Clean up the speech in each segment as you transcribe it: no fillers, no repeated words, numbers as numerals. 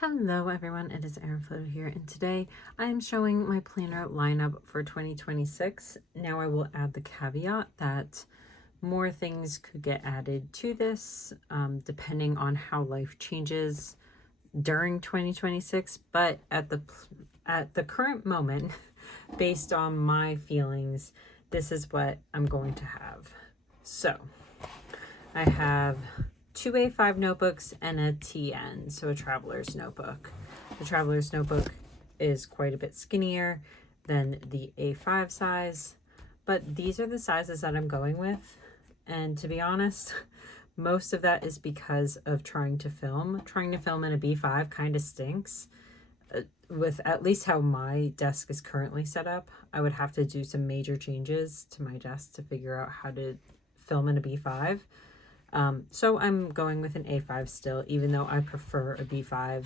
Hello everyone, it is Erin Floto here, and today I am showing my planner lineup for 2026. Now I will add the caveat that more things could get added to this depending on how life changes during 2026, but at the current moment, based on my feelings, this is what I'm going to have. So I have two A5 notebooks and a TN, so a traveler's notebook. The traveler's notebook is quite a bit skinnier than the A5 size, but these are the sizes that I'm going with. And to be honest, most of that is because of trying to film. Trying to film in a B5 kind of stinks. With at least how my desk is currently set up, I would have to do some major changes to my desk to figure out how to film in a B5. So I'm going with an A5 still, even though I prefer a B5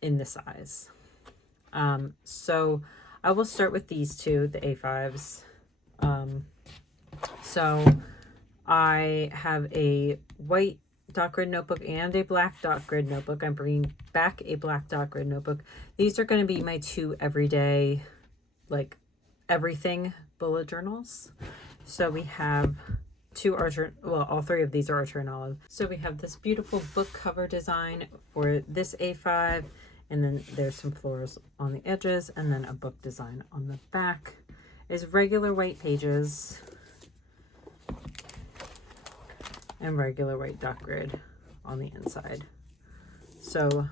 in the size. So I will start with these two, the A5s. So I have a white dot grid notebook and a black dot grid notebook. I'm bringing back a black dot grid notebook. These are going to be my two everyday, like everything bullet journals. So we have all three of these are Archer and Olive. So we have this beautiful book cover design for this A5, and then there's some florals on the edges, and then a book design on the back. Is regular white pages and regular white dot grid on the inside. So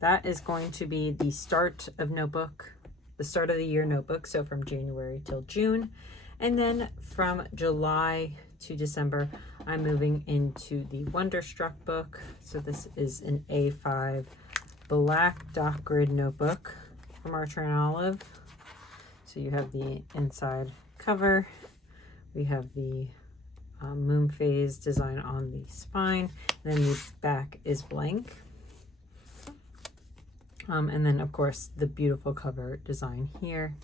that is going to be the start of the year notebook. So from January till June, and then from July to December, I'm moving into the Wonderstruck book. So this is an A5 black dot grid notebook from Archer and Olive. So you have the inside cover. We have the moon phase design on the spine. And then the back is blank. And then of course the beautiful cover design here.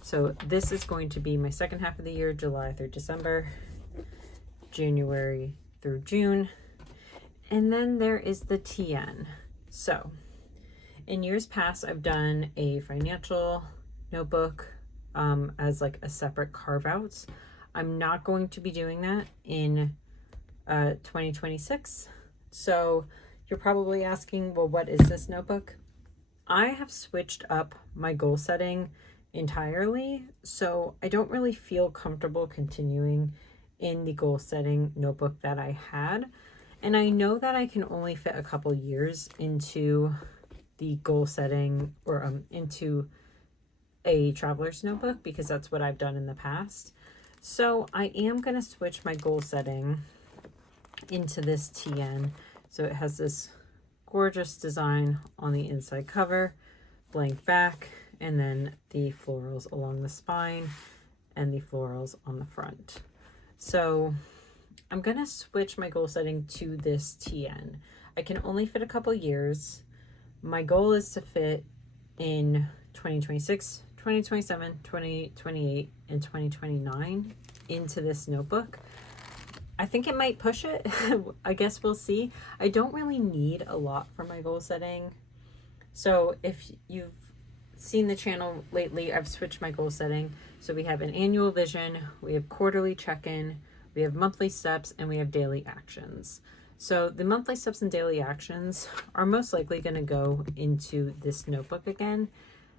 So this is going to be my second half of the year, July through December, January through June. And then there is the TN. So in years past, I've done a financial notebook as like a separate carve out. I'm not going to be doing that in 2026. So you're probably asking, well, what is this notebook? I have switched up my goal setting entirely, so I don't really feel comfortable continuing in the goal setting notebook that I had. And I know that I can only fit a couple years into the goal setting or into a traveler's notebook because that's what I've done in the past. So I am going to switch my goal setting into this TN. So it has this gorgeous design on the inside cover, blank back, and then the florals along the spine and the florals on the front. So I'm going to switch my goal setting to this TN. I can only fit a couple years. My goal is to fit in 2026, 2027, 2028, and 2029 into this notebook. I think it might push it. I guess we'll see. I don't really need a lot for my goal setting. So if you've seen the channel lately, I've switched my goal setting. So we have an annual vision, we have quarterly check-in, we have monthly steps, and we have daily actions. So the monthly steps and daily actions are most likely going to go into this notebook again.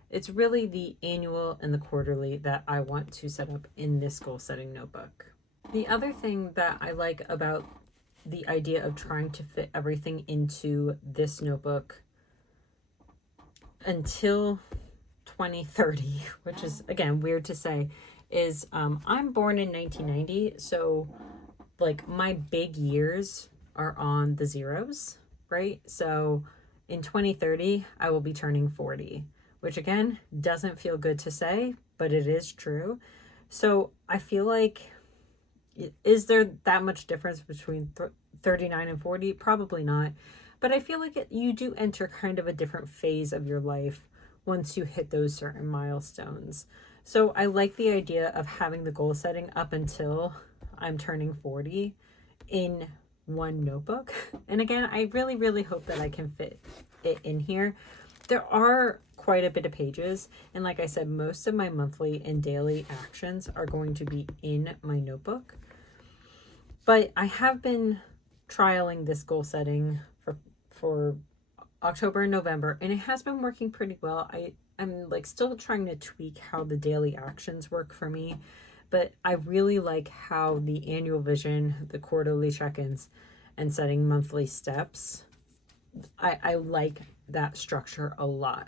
It's really the annual and the quarterly that I want to set up in this goal setting notebook. The other thing that I like about the idea of trying to fit everything into this notebook until 2030, which is again weird to say, is I'm born in 1990, so like my big years are on the zeros, right? So in 2030 I will be turning 40, which again doesn't feel good to say, but it is true. So I feel like, is there that much difference between 39 and 40? Probably not. But I feel like you do enter kind of a different phase of your life once you hit those certain milestones. So I like the idea of having the goal setting up until I'm turning 40 in one notebook. And again, I really, really hope that I can fit it in here. There are quite a bit of pages, and like I said, most of my monthly and daily actions are going to be in my notebook. But I have been trialing this goal setting for October and November, and it has been working pretty well. I'm like still trying to tweak how the daily actions work for me, but I really like how the annual vision, the quarterly check-ins, and setting monthly steps, I like that structure a lot.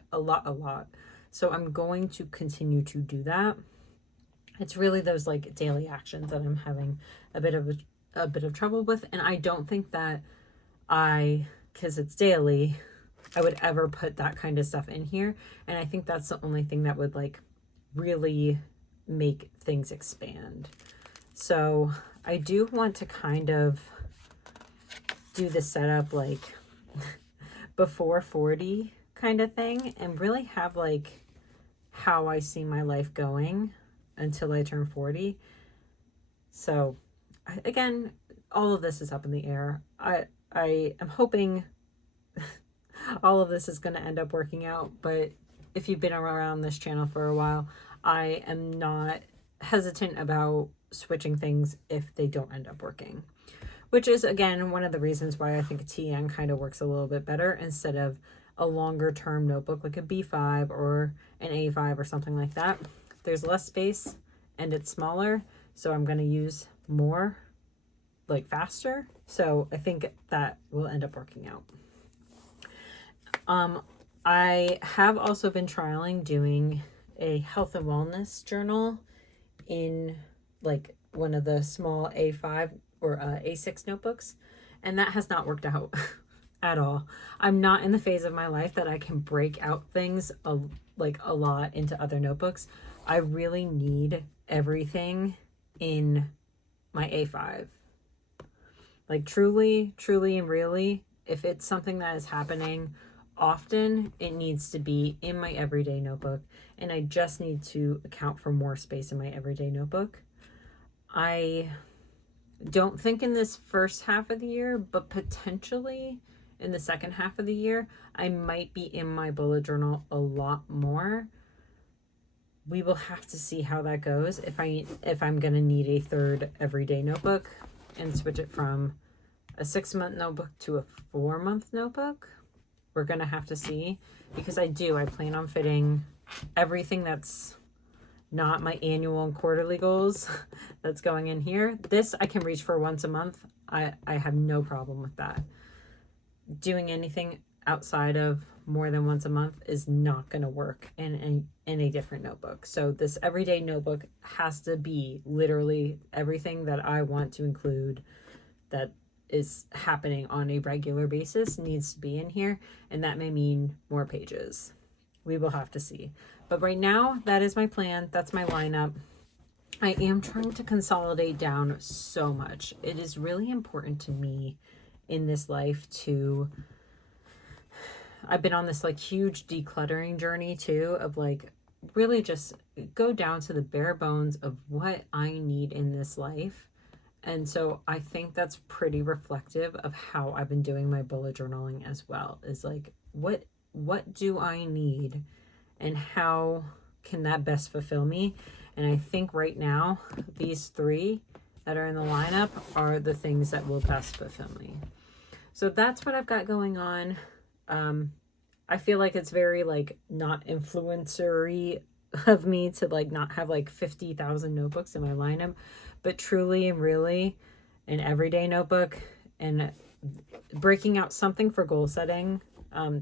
So I'm going to continue to do that. It's really those like daily actions that I'm having a bit of trouble with, and I don't think that because it's daily, I would ever put that kind of stuff in here. And I think that's the only thing that would like really make things expand. So I do want to kind of do the setup like before 40 kind of thing, and really have like how I see my life going until I turn 40. So again, all of this is up in the air. I am hoping all of this is going to end up working out, but if you've been around this channel for a while, I am not hesitant about switching things if they don't end up working, which is again one of the reasons why I think a TN kind of works a little bit better instead of a longer term notebook like a B5 or an A5 or something like that. There's less space and it's smaller, so I'm going to use more like faster. So I think that will end up working out. I have also been trialing doing a health and wellness journal in like one of the small A5 or A6 notebooks, and that has not worked out at all. I'm not in the phase of my life that I can break out things like a lot into other notebooks. I really need everything in my A5. Like truly and really, if it's something that is happening often, it needs to be in my everyday notebook, and I just need to account for more space in my everyday notebook. I don't think in this first half of the year, but potentially in the second half of the year, I might be in my bullet journal a lot more. We will have to see how that goes. If I'm going to need a third everyday notebook and switch it from a 6-month notebook to a 4-month notebook, we're going to have to see, because I plan on fitting everything that's not my annual and quarterly goals that's going in here. This I can reach for once a month. I have no problem with that. Doing anything outside of more than once a month is not going to work in a different notebook. So this everyday notebook has to be literally everything that I want to include that is happening on a regular basis needs to be in here, and that may mean more pages. We will have to see. But right now, that is my plan. That's my lineup. I am trying to consolidate down so much. It is really important to me in this life to, I've been on this like huge decluttering journey too, of like really just go down to the bare bones of what I need in this life. And so I think that's pretty reflective of how I've been doing my bullet journaling as well, is like, what do I need and how can that best fulfill me? And I think right now, these 3 that are in the lineup are the things that will best fulfill me. So that's what I've got going on. I feel like it's very like not influencer-y of me to like not have like 50,000 notebooks in my lineup, but truly and really an everyday notebook and breaking out something for goal setting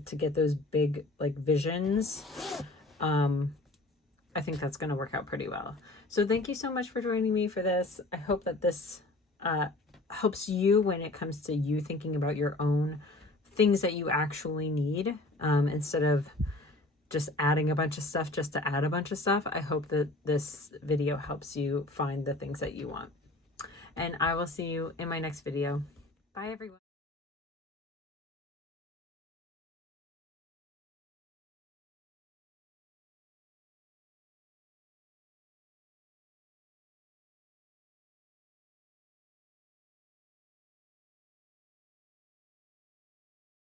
to get those big like visions. I think that's going to work out pretty well. So thank you so much for joining me for this. I hope that this helps you when it comes to you thinking about your own things that you actually need, instead of just adding a bunch of stuff just to add a bunch of stuff. I hope that this video helps you find the things that you want. And I will see you in my next video. Bye, everyone.